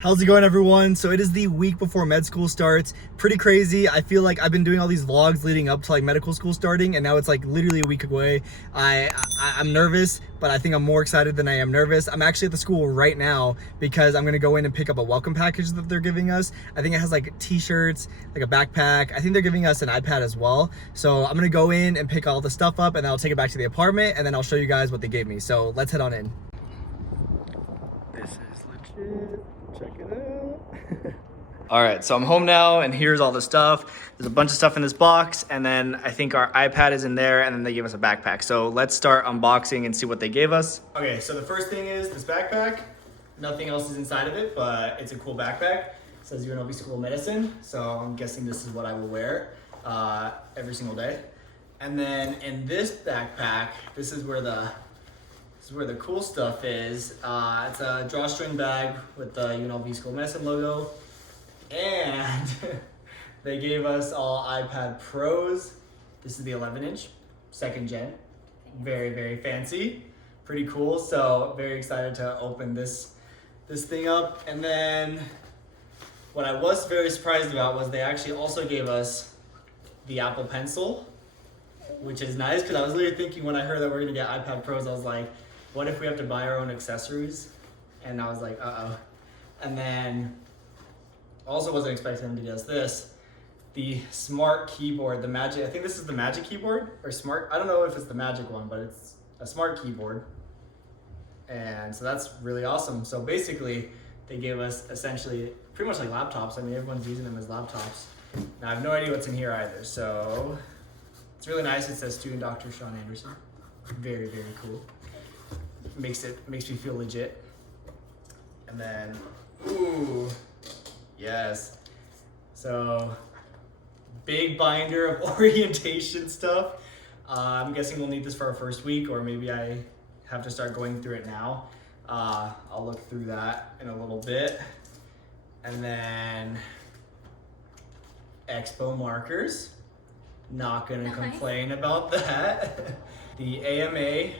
How's it going, everyone? So it is the week before med school starts. Pretty crazy. I feel like I've been doing all these vlogs leading up to like medical school starting, and now it's like literally a week away. I'm nervous, but I think I'm more excited than I am nervous. I'm actually at the school right now because I'm gonna go in and pick up a welcome package that they're giving us. I think it has like t-shirts, like a backpack. I think they're giving us an iPad as well. So I'm gonna go in and pick all the stuff up, and then I'll take it back to the apartment, and then I'll show you guys what they gave me. So let's head on in. This is legit. Check it out. All right, so I'm home now, and here's all the stuff. There's a bunch of stuff in this box, and then I think our iPad is in there, and then they gave us a backpack. So let's start unboxing and see what they gave us. Okay, so the first thing is this backpack. Nothing else is inside of it, but it's a cool backpack. It says UNLV School of Medicine, so I'm guessing this is what I will wear every single day. And then in this backpack, this is where the cool stuff is. It's a drawstring bag with the UNLV School of Medicine logo. And they gave us all iPad Pros. This is the 11-inch, second gen. Very, very fancy. Pretty cool. So very excited to open this thing up. And then what I was very surprised about was they actually also gave us the Apple Pencil, which is nice because I was literally thinking when I heard that we're gonna get iPad Pros, I was like, what if we have to buy our own accessories? And I was like, uh-oh. And then also wasn't expecting them to get us this, the smart keyboard, the Magic, I think this is the Magic keyboard or smart, I don't know if it's the Magic one, but it's a smart keyboard. And so that's really awesome. So basically they gave us essentially pretty much like laptops. I mean, everyone's using them as laptops. Now I have no idea what's in here either. So it's really nice. It says student Dr. Sean Anderson. Very, very cool. Makes me feel legit. And then, ooh, yes. So, big binder of orientation stuff. I'm guessing we'll need this for our first week, or maybe I have to start going through it now. I'll look through that in a little bit. And then, Expo markers. Not gonna complain about that. The AMA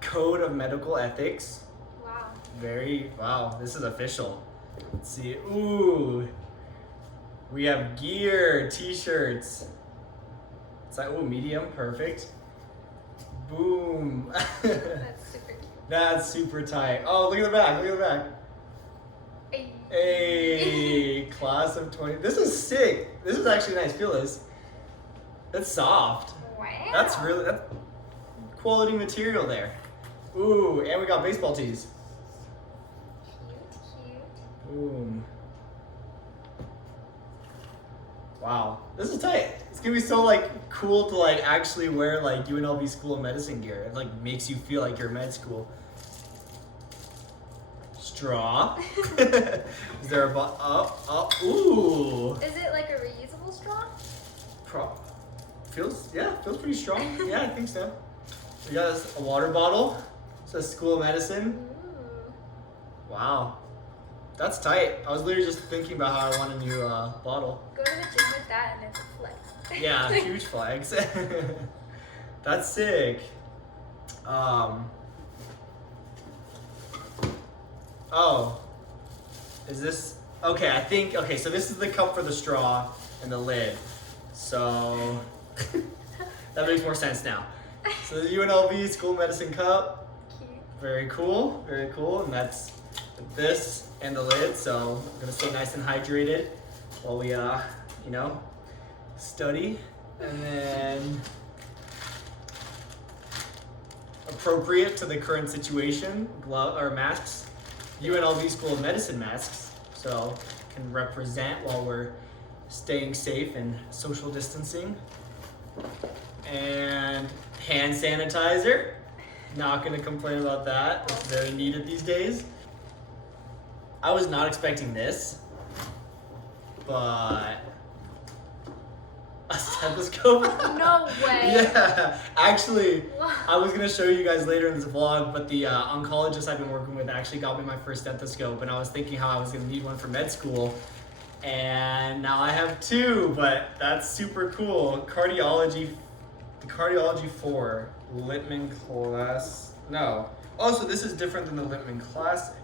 Code of Medical Ethics. Wow. Wow, this is official. Let's see. Ooh. We have gear, t-shirts. It's like, ooh, medium, perfect. Boom. That's super cute. That's super tight. Oh, look at the back, look at the back. Hey. Hey, class of 20. This is sick. This is actually nice. Feel this. That's soft. Wow. That's quality material there. Ooh, and we got baseball tees. Cute. Boom. Wow, this is tight. It's gonna be so like cool to like actually wear like UNLV School of Medicine gear. It like makes you feel like you're med school. Straw. Is there a ooh. Is it like a reusable straw? Feels pretty strong. Yeah, I think so. We got a water bottle. It says School of Medicine. Ooh. Wow. That's tight. I was literally just thinking about how I want a new bottle. Go to the gym with that and it's a flex. Yeah, huge flags. That's sick. Oh. Is this okay, okay, so this is the cup for the straw and the lid. So that makes more sense now. So the UNLV School of Medicine cup. Cute. Very cool, very cool. And that's this and the lid. So I'm gonna stay nice and hydrated while we study. And then appropriate to the current situation, masks. UNLV School of Medicine masks. So can represent while we're staying safe and social distancing. And hand sanitizer. Not gonna complain about that. It's very needed these days. I was not expecting this, but a stethoscope. No way. Yeah, actually, I was gonna show you guys later in this vlog, but the oncologist I've been working with actually got me my first stethoscope, and I was thinking how I was gonna need one for med school, and now I have two, but that's super cool. Cardiology 4, Littman Class, no. Oh, so this is different than the Littman Classic.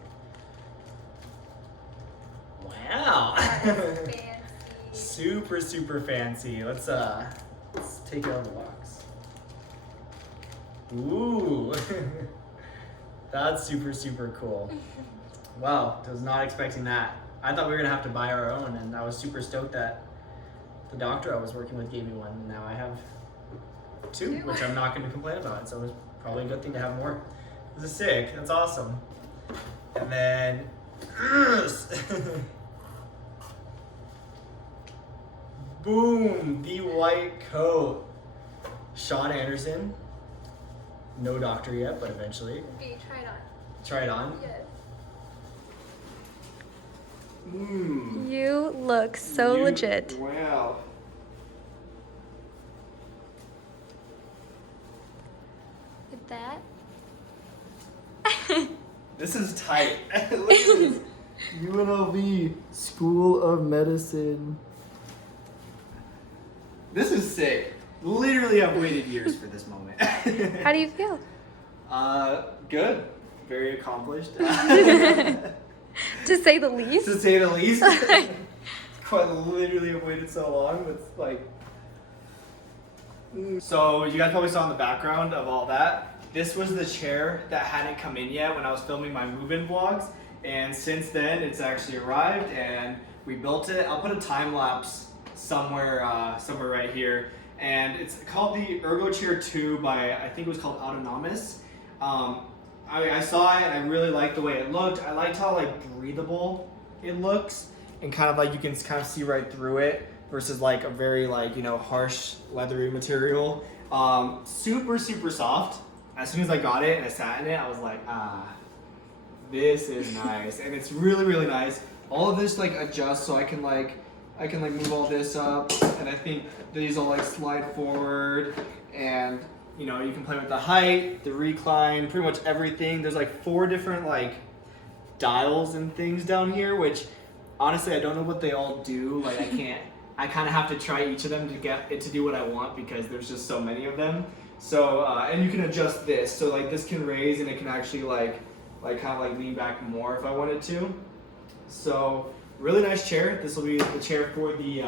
Fancy. Super, super fancy. Let's take it out of the box. Ooh. That's super, super cool. Wow, I was not expecting that. I thought we were gonna have to buy our own, and I was super stoked that the doctor I was working with gave me one. And now I have two, which I'm not gonna complain about. So it's probably a good thing to have more. This is sick. That's awesome. And then, boom, the white coat. Sean Anderson. No doctor yet, but eventually. Okay, try it on. Try it on. Yes. You look so legit. Wow. With that. This is tight. Look at this. UNLV School of Medicine. This is sick. Literally, I've waited years for this moment. How do you feel? Good. Very accomplished. To say the least. To say the least. Quite literally, I've waited so long. It's like. So you guys probably saw in the background of all that. This was the chair that hadn't come in yet when I was filming my move-in vlogs, and since then it's actually arrived and we built it. I'll put a time lapse somewhere right here, and it's called the Ergo Chair 2 by, I think it was called Autonomous. I saw it and I really liked the way it looked. I liked how like breathable it looks, and kind of like you can kind of see right through it versus like a very like, you know, harsh leathery material. Super, super soft. As soon as I got it and I sat in it, I was like, this is nice. And it's really, really nice. All of this like adjusts so I can move all this up, and I think these will like slide forward, and you know, you can play with the height, the recline, pretty much everything. There's like 4 different like dials and things down here, which honestly I don't know what they all do. Like I kind of have to try each of them to get it to do what I want because there's just so many of them. So and you can adjust this, so like this can raise and it can actually like kind of like lean back more if I wanted to. So really nice chair. This will be the chair for the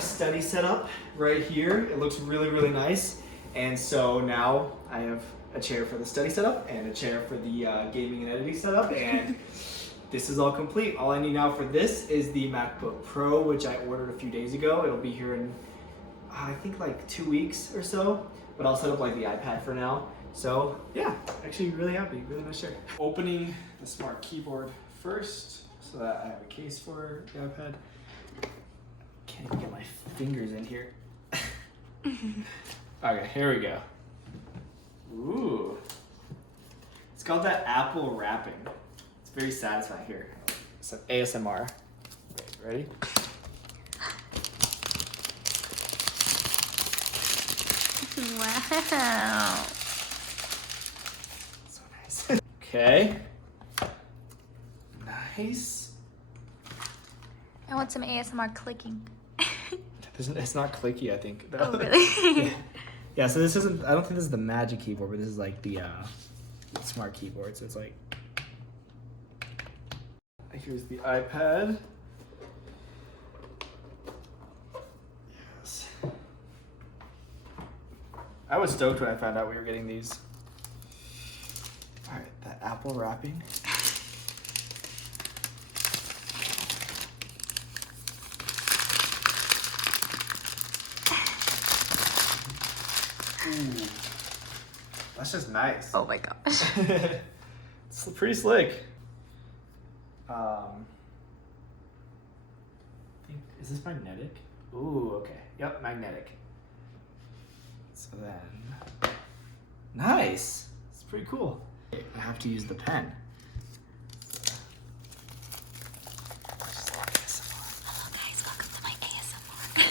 study setup right here. It looks really, really nice. And so now I have a chair for the study setup and a chair for the gaming and editing setup, and this is all complete. All I need now for this is the MacBook Pro, which I ordered a few days ago. It'll be here in I think like 2 weeks or so, but I'll set up like the iPad for now. So yeah, actually really happy, really nice chair. Opening the smart keyboard first so that I have a case for the iPad. Can't even get my fingers in here. Okay, here we go. Ooh. It's called that Apple wrapping. It's very satisfying. Here, some ASMR. Okay, ready? Wow. So nice. Okay. Nice. I want some ASMR clicking. It's not clicky, I think. No. Oh, really? Yeah. Yeah, so this isn't, I don't think this is the Magic Keyboard, but this is like the smart keyboard. So it's like, here's the iPad. Yes. I was stoked when I found out we were getting these. All right, that Apple wrapping. Ooh, that's just nice. Oh my gosh. It's pretty slick. Is this magnetic? Ooh, okay. Yep, magnetic. So then, nice. It's pretty cool. I have to use the pen. Hello guys, welcome to my ASMR.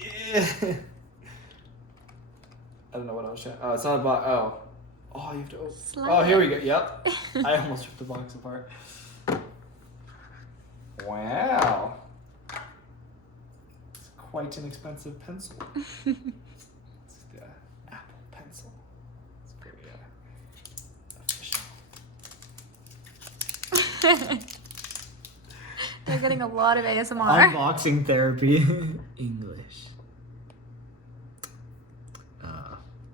Yeah. I don't know what I was trying. Oh, it's not about. Oh, you have to open. Oh, here we go. Yep. I almost ripped the box apart. Wow. It's quite an expensive pencil. It's the Apple Pencil. It's very official. They're getting a lot of ASMR. Unboxing therapy. English.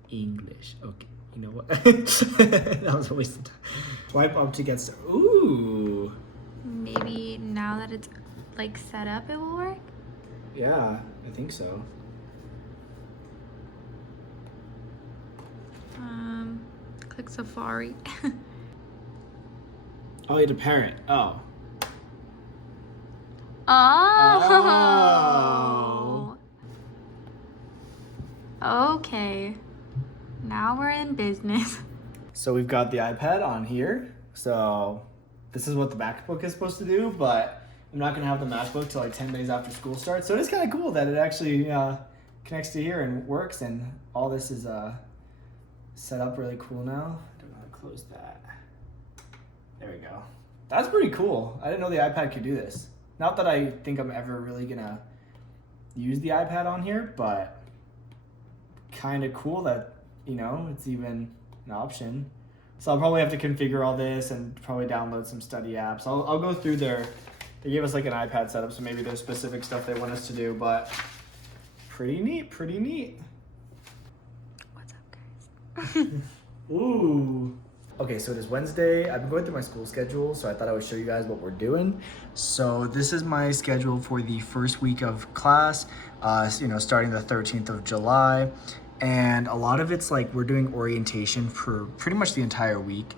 English. Okay. You know what? That was a waste of time. Swipe up to get started. Ooh. Maybe now that it's like set up, it will work. Yeah, I think so. Click Safari. Oh, you had to parent. Oh. Oh. Okay. Now we're in business. So we've got the iPad on here. So this is what the MacBook is supposed to do, but I'm not gonna have the MacBook till like 10 days after school starts. So it is kind of cool that it actually connects to here and works, and all this is set up really cool now. I don't know how to close that. There we go. That's pretty cool. I didn't know the iPad could do this. Not that I think I'm ever really gonna use the iPad on here, but kind of cool that, you know, it's even an option. So I'll probably have to configure all this and probably download some study apps. I'll go through they gave us like an iPad setup, so maybe there's specific stuff they want us to do, but pretty neat, pretty neat. What's up, guys? Ooh. Okay, so it is Wednesday. I've been going through my school schedule, so I thought I would show you guys what we're doing. So this is my schedule for the first week of class, starting the 13th of July. And a lot of it's like we're doing orientation for pretty much the entire week.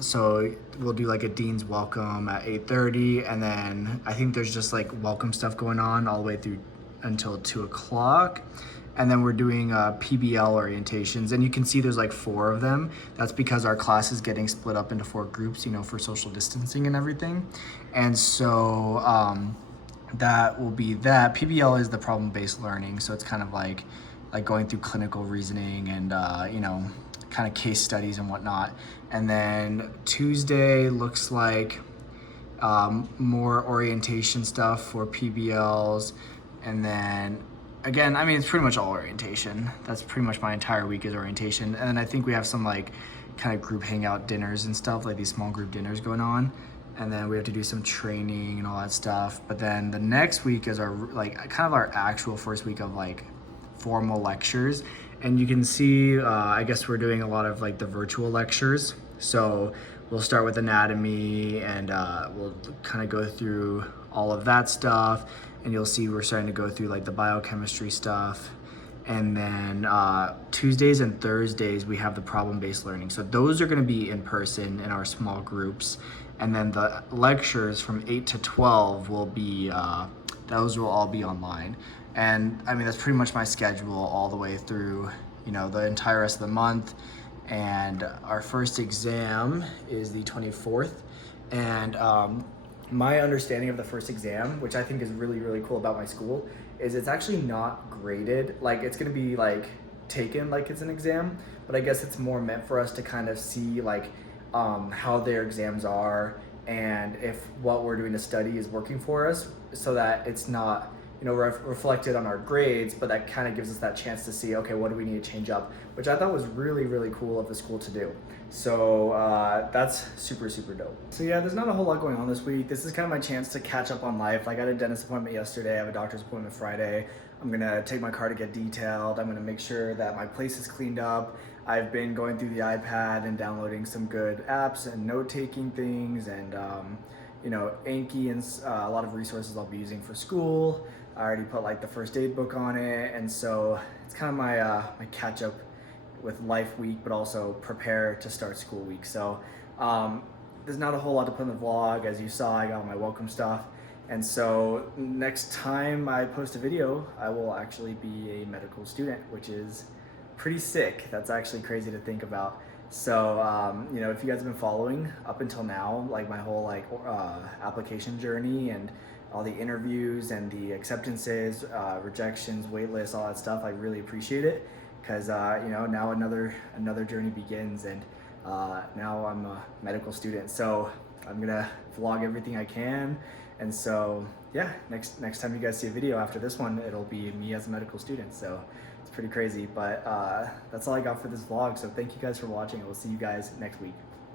So we'll do like a dean's welcome at 8:30, and then I think there's just like welcome stuff going on all the way through until 2 o'clock. And then we're doing PBL orientations, and you can see there's like 4 of them. That's because our class is getting split up into 4 groups, for social distancing and everything. And so that will be that. PBL is the problem-based learning, so it's kind of like going through clinical reasoning and kind of case studies and whatnot. And then Tuesday looks like more orientation stuff for PBLs, and then again, I mean, it's pretty much all orientation. That's pretty much my entire week is orientation. And then I think we have some like kind of group hangout dinners and stuff, like these small group dinners going on. And then we have to do some training and all that stuff. But then the next week is our our actual first week of like formal lectures. And you can see, I guess we're doing a lot of like the virtual lectures. So we'll start with anatomy, and we'll kind of go through all of that stuff. And you'll see we're starting to go through like the biochemistry stuff. And then Tuesdays and Thursdays, we have the problem-based learning. So those are gonna be in person in our small groups. And then the lectures from 8 to 12 will be, those will all be online. And I mean, that's pretty much my schedule all the way through, the entire rest of the month. And our first exam is the 24th. And my understanding of the first exam, which I think is really, really cool about my school, is it's actually not graded. Like, it's gonna be like taken like it's an exam, but I guess it's more meant for us to kind of see like how their exams are, and if what we're doing to study is working for us, so that it's not reflected on our grades, but that kind of gives us that chance to see, okay, what do we need to change up, which I thought was really, really cool of the school to do. So that's super, super dope. So yeah, there's not a whole lot going on this week. This is kind of my chance to catch up on life. I got a dentist appointment yesterday. I have a doctor's appointment Friday. I'm gonna take my car to get detailed. I'm gonna make sure that my place is cleaned up. I've been going through the iPad and downloading some good apps and note-taking things, and Anki and a lot of resources I'll be using for school. I already put like the first aid book on it, and so it's kind of my my catch up with life week, but also prepare to start school week. So there's not a whole lot to put in the vlog. As you saw, I got my welcome stuff, and so next time I post a video, I will actually be a medical student, which is pretty sick. That's actually crazy to think about. So if you guys have been following up until now, like my whole application journey and all the interviews and the acceptances, rejections, wait lists, all that stuff, I really appreciate it, because now another journey begins, and now I'm a medical student, so I'm gonna vlog everything I can. And so yeah, next time you guys see a video after this one, it'll be me as a medical student. So it's pretty crazy, but that's all I got for this vlog. So thank you guys for watching. I will see you guys next week.